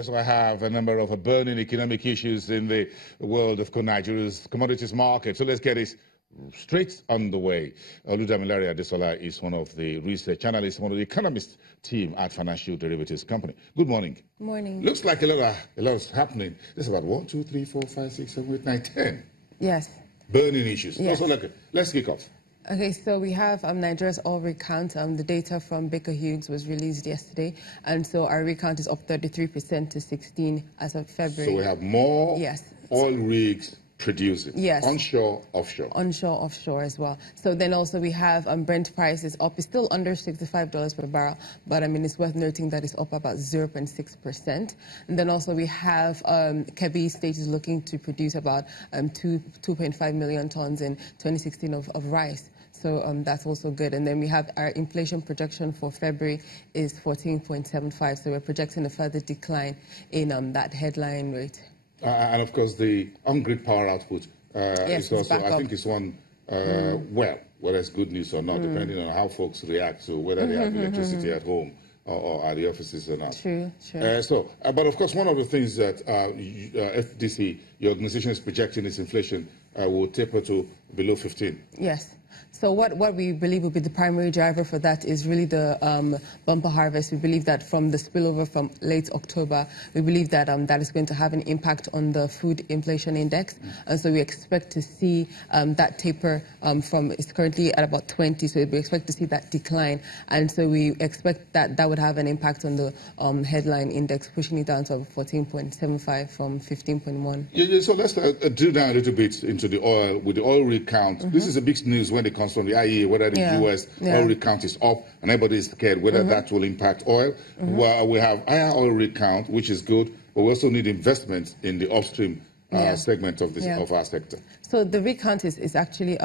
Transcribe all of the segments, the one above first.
Yes, I have a number of burning economic issues in the world of Nigeria's commodities market. So let's get it straight on the way. Oludamilare Adesola is one of the research analysts, one of the economist team at Financial Derivatives Company. Good morning. Morning. Looks like a lot is happening. There's about 1, 2, 3, 4, 5, 6, 7, 8, 9, 10. Yes. Burning issues. Yes. Let's kick off. Okay, so we have Nigeria's oil rig count. The data from Baker Hughes was released yesterday, and so our rig count is up 33% to 16 as of February. So we have more oil rigs producing. Yes. Onshore, offshore. Onshore, offshore as well. So then also we have Brent prices up. It's still under $65 per barrel, but I mean it's worth noting that it's up about 0.6%. And then also we have Kebbi State is looking to produce about 2.5 million tons in 2016 of rice. So that's also good. And then we have our inflation projection for February is 14.75. So we're projecting a further decline in that headline rate. And of course, the on-grid power output is also, I think, is one, well, whether it's good news or not, depending on how folks react to whether they have electricity at home or at the offices or not. True. But of course, one of the things that FDC, your organization, is projecting is inflation will taper to below 15. Yes. So what we believe will be the primary driver for that is really the bumper harvest. We believe that from the spillover from late October, we believe that that is going to have an impact on the food inflation index. And so we expect to see that taper from, it's currently at about 20, so we expect to see that decline. And so we expect that that would have an impact on the headline index, pushing it down to 14.75 from 15.1. Yeah, so let's drill down a little bit into the oil, with the oil rig count. This is a big news when it comes from the IEA, whether the U.S. oil rig count is up, and everybody is scared whether that will impact oil. Well, we have higher oil rig count, which is good, but we also need investment in the upstream segment of of our sector. So the rig count is actually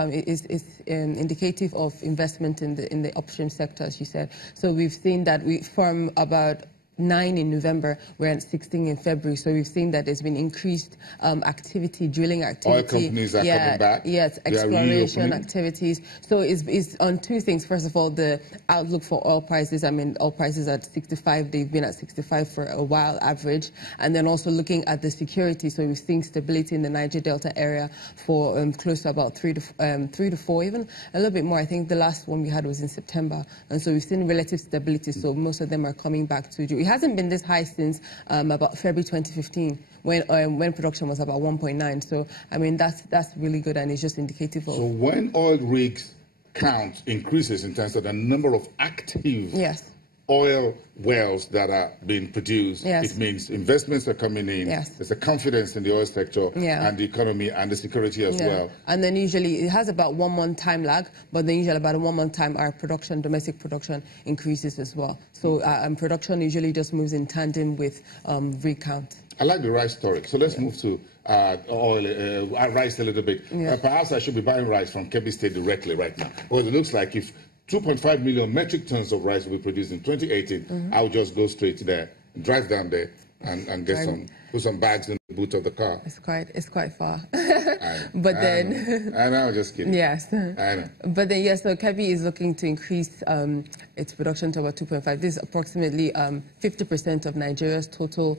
indicative of investment in the upstream sector, as you said. So we've seen that from about 9 in November, we're at 16 in February. So we've seen that there's been increased activity, drilling activity. Oil companies are coming back. Yes, exploration activities. So it's on two things. First of all, the outlook for oil prices. I mean, oil prices at 65. They've been at 65 for a while, average. And then also looking at the security. So we've seen stability in the Niger Delta area for close to about 3 to 4, even a little bit more. I think the last one we had was in September. And so we've seen relative stability. So most of them are coming back to. It hasn't been this high since about February 2015, when production was about 1.9. So I mean that's really good, and it's just indicative of. So when oil rigs count increases in terms of the number of active oil wells that are being produced, it means investments are coming in. There's a confidence in the oil sector and the economy and the security as well. And then usually it has about 1 month time lag, but then usually about a 1 month time our production, domestic production, increases as well. So production usually just moves in tandem with rig count. I like the rice story. So let's move to rice a little bit. Perhaps I should be buying rice from Kebbi State directly right now. Well, it looks like if 2.5 million metric tons of rice will be produced in 2018, I'll just go straight there, drive down there, and get put some bags in the boot of the car. It's quite far. But then I know, just kidding. Yes. I know. But then so Kebbi is looking to increase its production to about 2.5. This is approximately 50% of Nigeria's total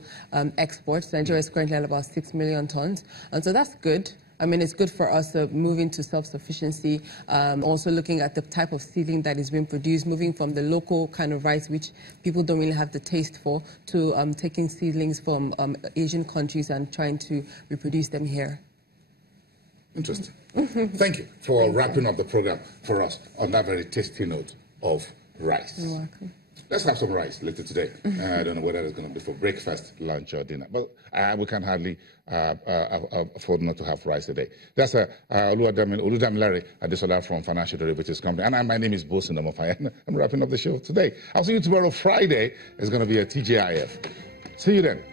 exports. Nigeria is currently at about 6 million tons, and so that's good. I mean, it's good for us moving to self-sufficiency, also looking at the type of seedling that is being produced, moving from the local kind of rice, which people don't really have the taste for, to taking seedlings from Asian countries and trying to reproduce them here. Interesting. Thank you for wrapping up the program for us on that very tasty note of rice. You're welcome. Let's have some rice later today. I don't know whether it's going to be for breakfast, lunch, or dinner. But we can hardly afford not to have rice today. That's Oludamilare Adesola from Financial Derivatives Company. And my name is Bosun Omofaya. I'm wrapping up the show today. I'll see you tomorrow, Friday. It's going to be a TGIF. See you then.